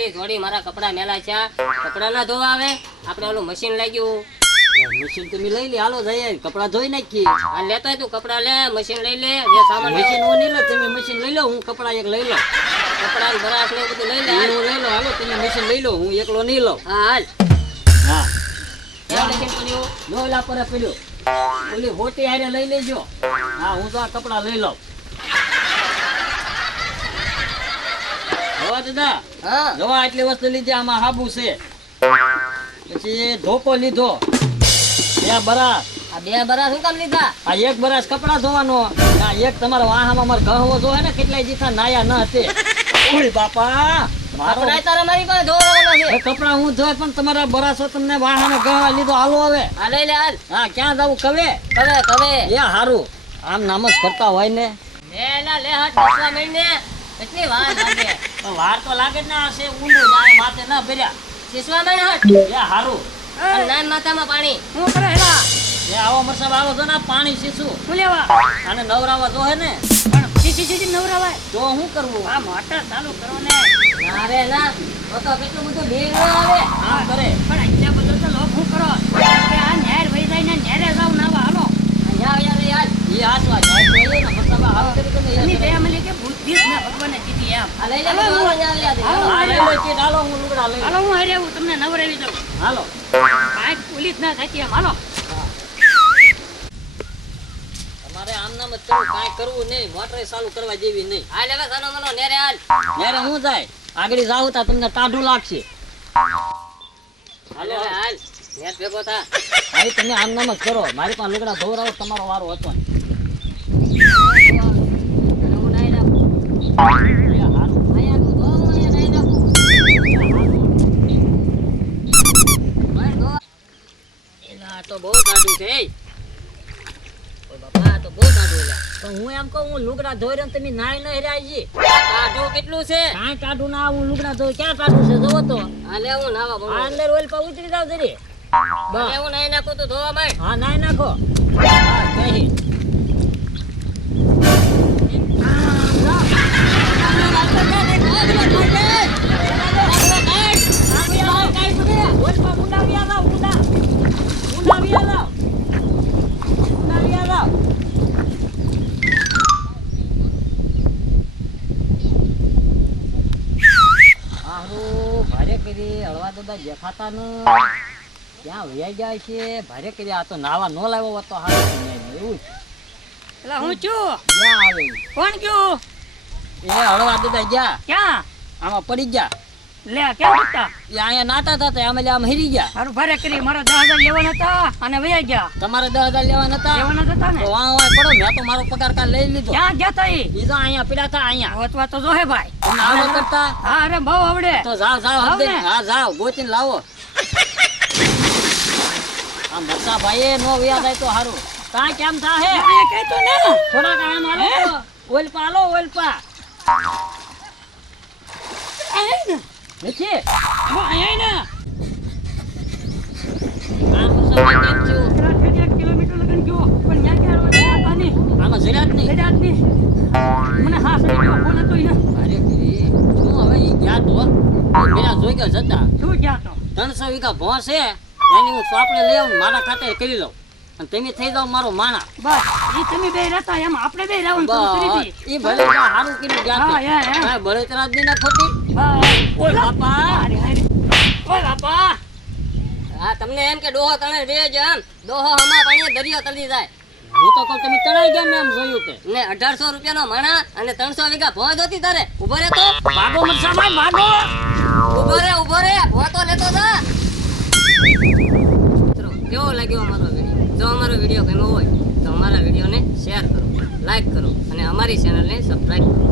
કેટલી જોડી મારા કપડા મેલા છે, કપડા ના ધોવા આવે. આપણે ઓલું મશીન લાગ્યું, મશીન તમે લઈ લે, હાલો જઈએ કપડા ધોઈ નાખીએ. આ લેતો હોય તું કપડા લે, મશીન લઈ લે, જે સામાન મશીન હું નહીં લો, તમે મશીન લઈ લો, હું કપડા એક લઈ લો. કપડા બરાશ ને બધું લઈ લે. હું લઈ લો, હાલો તમે મશીન લઈ લો, હું એકલો નહીં લઉં. હા હાલ. હા ક્યાં મશીન પડ્યું? ડોલા પર પડ્યો, ઓલી હોટી હારે લઈ લેજો. હા હું તો આ કપડા લઈ લઉં. જોવા દાદા, હા જોવા એટલી વસ્તુ લીધી, આમાં હાબુ છે, પછી ધોકો લીધો, બે બરાસ. આ બે બરાશ શું કામ લીધા? આ એક બરાસ કપડા ધોવાનો, આ એક તમારા વાહામાં મારે ગહવો જો હે ને કેટલાય જીથા નાયા ન હતે. ઓય બાપા, મારો કપડા તારા મારી પાસે ધોવાનો છે. એ કપડા હું ધોય પણ તમારા બરાસો તમને વાહાનો ગહવા લીધો, હાલો હવે. આ લઈ લે હાલ. હા ક્યાં જવું કવે? કવે કવે. એ હારું, આમ નામ જ કરતા હોય ને. લે લા લે હાથ મૂકવા માંડને. કેટલી વાર લાગે. તો વાર તો લાગે જ ને, આ છે ઊંડું ના માથે ન ભર્યા. શીશવા માંડ હાથ. એ હારું. અને નાન માથામાં પાણી. હું કરે હેલા એ આવો મરસાબ આવો છો ને, પાણી શીશું હું લેવા અને નવરાવા જો હે ને, પણ સીસી નવરાવાય તો શું કરવું? આ મોટર ચાલુ કરો ને. ના રે ના. તો કેટલું બધું ભેગ આવે. આમ કરે. પણ અહીંયા બધો તો લોક હું કરો કે આ નેર વહી જાય ને નેરે જાવ નાવા હાલો. અહીંયા આવ્યા રે યાર. એ હાચવા જાય તો એ ને મરસાબ હાલ કરી તમે એની એ બે કરે. મળી કે બુદ્ધિ જ ના ભગવાને કીધી એમ. આ લઈ લે બધું હાલો, અહીંયા આવ્યા હાલો. હા, લઈ લો ચીટ, હાલો હું લુગડા લઈ હાલો લઉં. હું હારે આવું તમને નવરાવી દઉં. હાલો. કાંઈક પોલીસ ના થતી એમ હાલો. તમારે આમ નામ જ કરવું, કાંઈ કરવું નહીં, મોટર ચાલુ કરવા જેવી નહીં. હાલ હવે સાનો મનો નેરે હાલ. ત્યારે હું જાય આગળ જાવ તા તમને ટાઢું લાગશે. હાલ હવે હાલ. નેટ ભેગો થા. હવે તમે આમ નામ જ કરો, મારી પાસે લુગડા ધોવરાવો તમારો વારો હતો ને. હું નાઈ નાખું. એ હારું. અહીંયા તું ધો, હું અહીંયા નાઈ નાખું. ભાઈ ધો. એલા આ તો બહુ કાઢું છે. ઓય બાપા આ તો બહુ કાઢું એલા. તો હું એમ કહું, હું લુગડા ધોઈ રહ્યો ને તમે નાઈ ન હેર્યા જી. કાઢું કેટલું છે? કાંઈ ટાઢું ના, હું લુગડા ધોઈ ક્યાં ટાઢું છે જોવો તો. આ લે હું નાવા આ બોલું. અંદર ઓઇલ પર ઉતરી જાવ જરી. લે હું નાઈ નાખું તો ધોવા માંડ. હા નાઈ નાખો. હા જય હિન્દ. દેખાતા ન ક્યાં વયા જાય છે, ભારે કરી. આ તો નાવા નો લાવ્યો હોત તો હારું ને, એવું જ. એટલે હું છું ક્યાં આવે કોણ કયું એ હળવા દાદા ગયા, ક્યાં આમાં પડી ગયા. લે કેમ હતા એ અહીંયા નાતા હતા, આમ આમ હેરી ગયા. મારું ભારે કરી મારા 10,000 લેવાના હતા અને વયા ગયા. તમારે 10,000 લેવા નતા? લેવાના જ હતા ને. તો વાહ વાહ પડો, મેં તો મારો પગાર કાલ લઈ લીધો. ક્યાં ગયા તા ઈ? ઈ તો અહીંયા પીડા હતા અહીંયા. વતવા તો જોહે ભાઈ. તમે આવો કરતા હા અરે બહુ આવડે. તો જાઓ જાઓ આવ હબદે. ને. હા જાઓ ગોતીને લાવો. આ મરસા ભાઈ નો વ્યા જાય તો હારું. કાંઈ કેમ થા હે? એ કહેતો ને થોડાક આમ હાલો તો. ઓલપા હાલો ઓલપા. નથી અહીંયા આ મરસા ભાઈ કેમ થયું? ને 1 કિલોમીટર લગન ગયો પણ ન્યા ક્યાં હતા નહીં. આમાં જરાક નહીં. લડાત નહીં. મને હાથ આવી ગયો ફોન હતો ઈને. અરે કરી શું હવે ઈ ગયા તો મેરા જોઈ ગયો જતા. શું ગયા તો 300 વીઘા ભોં છે, એની હું ચોપડે લઈ આવું, મારા ખાતે કરી લઉં અને તમે થઈ જાવ મારો માણા. બસ ઈ તમે બે રહેતા એમ આપણે બે રહેવાનું શરૂ કરી બસ હતી. ઈ ભલે ત્યાં હારું કર્યું ગયા હા, તે. યા, યા. હા, બળતરા જ નહીં ના ખોટી. બસ. ઓય બાપા. હારે, હારે. ઓય બાપા હા તમને એમ કે ડોહો તણે રે જ એમ. ડોહો હમા પાણીએ દરિયો તળી જાય. હું તો કહું તમે તણાઈ ગયા ને એમ જોયું તે. ને 1800 રૂપિયાનો માણા અને 300 વીઘા ભોજ હતી તારે. ઉભો રે તો. ભાગો મરસા ભાઈ ભાગો. ઉભો રે ભો તો લેતો જા. મિત્રો કેવો લાગ્યો અમારો વિડીયો? જો અમારો વિડીયો ગમ્યો હોય તો અમારા વિડીયોને શેર કરો, લાઈક કરો અને અમારી ચેનલને સબસ્ક્રાઇબ કરો.